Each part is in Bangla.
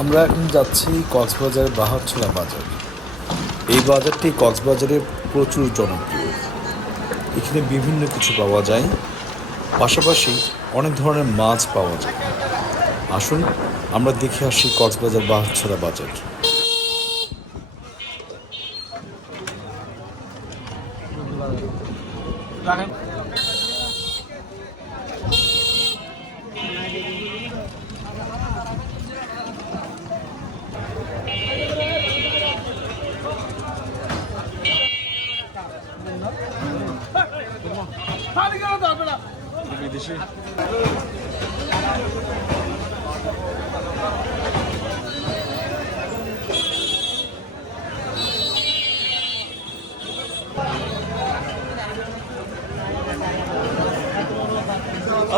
আমরা এখন যাচ্ছি কক্সবাজারের বাহারছড়া বাজার। এই বাজারটি কক্সবাজারে প্রচুর জনপ্রিয়। এখানে বিভিন্ন কিছু পাওয়া যায়, পাশাপাশি অনেক ধরনের মাছ পাওয়া যায়। আসুন আমরা দেখে আসি কক্সবাজার বাহারছড়া বাজার। বিদেশি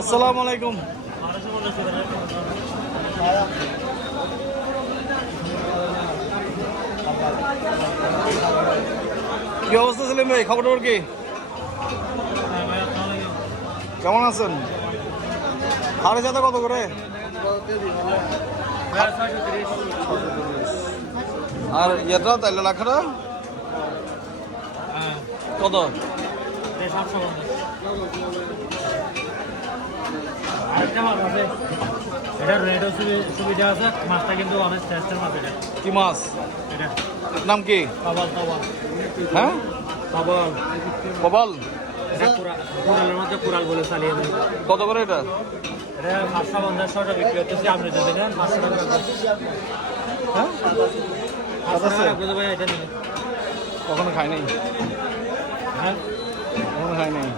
আসসালামু আলাইকুম। কি অবস্থা ছিলেন ভাই? খবর কি কেমন আছেন? সাড়ে চাঁদা কত করে? আর ইয়েটা তাইলে লাখটা কত? সুবিধা আছে, মাছটা কিন্তু অনেক টেস্টের মাছ। এটা কি মাছ? এটা নাম কি? কবাল। কবাল, হ্যাঁ, কবাল। কবাল। এটা কুড়ালের মধ্যে কুড়াল বলে চালিয়ে দেবে। কত করে এটা? এটা 550 বিক্রি হচ্ছে। আপনি যদি নেন 500 টাকা। হ্যাঁ, 500 টাকা রাখবো ভাই। এটা নিন। কখনো খাই নাই। হ্যাঁ, কখনো খাই নাই।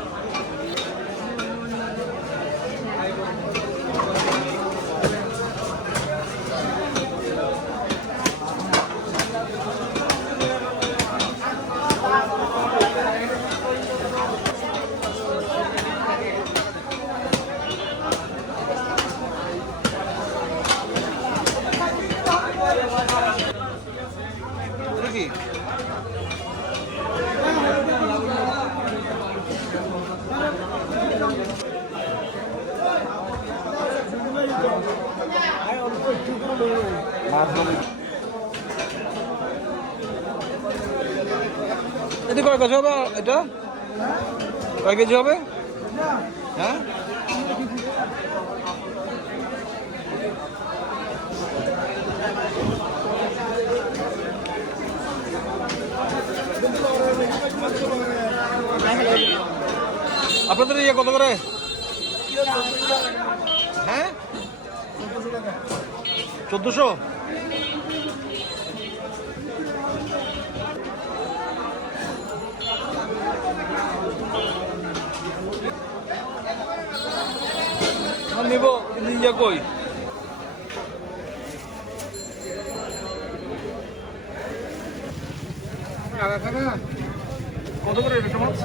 কি এটা কয় কেজি হবে? এটা কয় কেজি হবে? হ্যাঁ, আপনাদের ইয়ে কত করে? হ্যাঁ, 1400। নিব কিন্তু ইয়ে কই? কত করে এটা মাছ?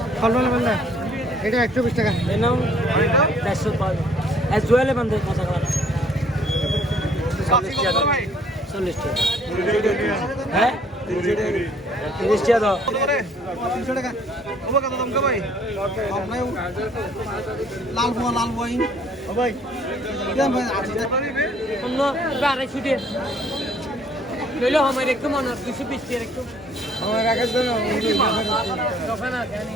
এটা 120 টাকা। এই নাও 405। এস জুয়েলে বন্ধ কথা বলা। 40 টাকা। 40 টাকা। হ্যাঁ, 30 টাকা দাও। 300 টাকা। ওবা কত দাম কা ভাই? আপনার লাল বই। ও ভাই কেন ভাই? অন্য 250 টাকা। লইলো আমার একটু মনে 220 টাকা একটু। আমার রাখার জন্য দফা না জানি।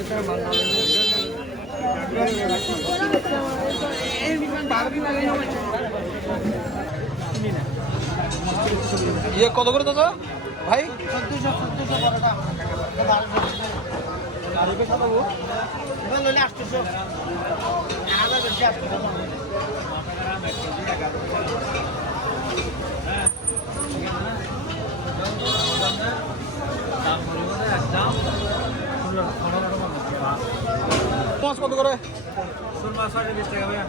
এটা ভালো না। ইয়ে কত করে দাদা ভাই? 1400 বড়টা। গাড়ি পে কত গো? এটা লইলে 800। আলাদা বেশি 800 টাকা। মাছ কত করে? শোল মাছ 20 টাকা ভাইয়া।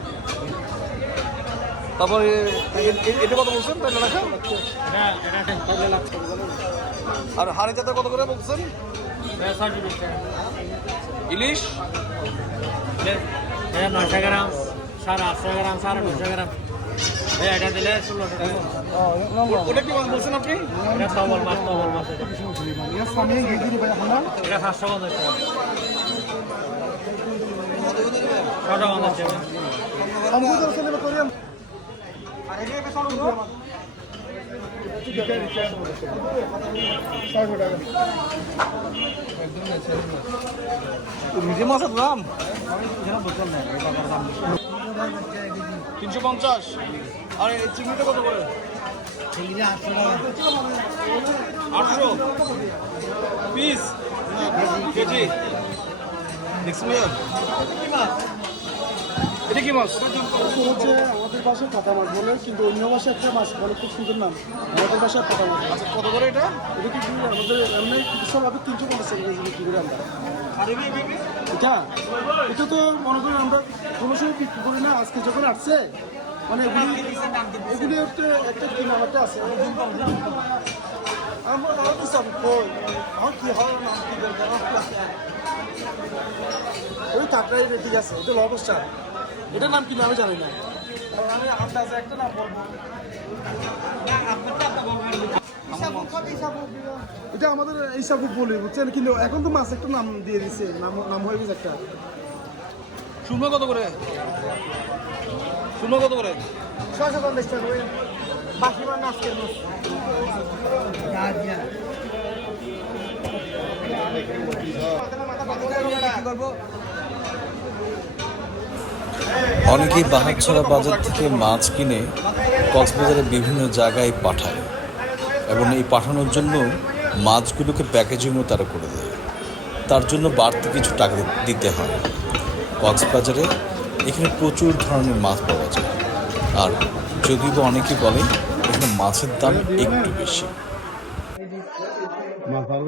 তারপরে এটা কত বলছেন? তাহলে লেখা আর হাড়ি জাতের কত করে বলছেন? 20 টাকা। ইলিশ 900 গ্রাম, 850 গ্রাম, 950 গ্রাম। এটা দিলে 16 টাকা। ওটা কি মাছ বলছেন আপনি? এটা তবল মাছ এটা। এটা 550 টাকা। ছটা বান্ধব নিজে মাছের দাম 350 আর এই চিংড়িটা কত করে? 800 পিস কেজি দেখছেন এটা কি মাছ? হচ্ছে আমাদের ভাষায় পাতা মাছ বলে, কিন্তু অন্য ভাষায় একটা মাছ বলে, খুব সুন্দর নাম। আমাদের ভাষায় পাতা মাছ। আচ্ছা কত করে এটা? এটা কি আমাদের এমনি সব আপনি 350 টাকা কেজি বিক্রি করি আমরা। এটা এটা তো মনে করেন আমরা কোনো সময় বিক্রি করি না। আজকে যখন আসছে মানে এগুলি একটা কি নাম একটা আছে আমার তো সব আমার কি হয় নাম কি ওই কাকড়াই ঠিক আছে, এটা লবস্টার। এটার নাম কি নামে জানি না, আমি আন্দাজে একটা নাম বলবো। এটা আমাদের ইসাবুক বলি, বুঝছেন, কিন্তু এখন তো মাছ একটা নাম দিয়ে দিচ্ছে, নাম হয়ে গেছে একটা। সুরমা কত করে? সুরমা কত করে? 650 টাকা ওই বাকি বার আজকের মাছ। অনেকেই বাহারছড়া বাজার থেকে মাছ কিনে কক্সবাজারের বিভিন্ন জায়গায় পাঠায় এবং এই পাঠানোর জন্য মাছগুলোকে প্যাকেজিংও তারা করে দেয়। তার জন্য বাড়তি কিছু টাকা দিতে হয়। কক্সবাজারে এখানে প্রচুর ধরনের মাছ পাওয়া যায়, আর যদিও বা অনেকেই বলে এখানে মাছের দাম একটু বেশি। মাছ ভালো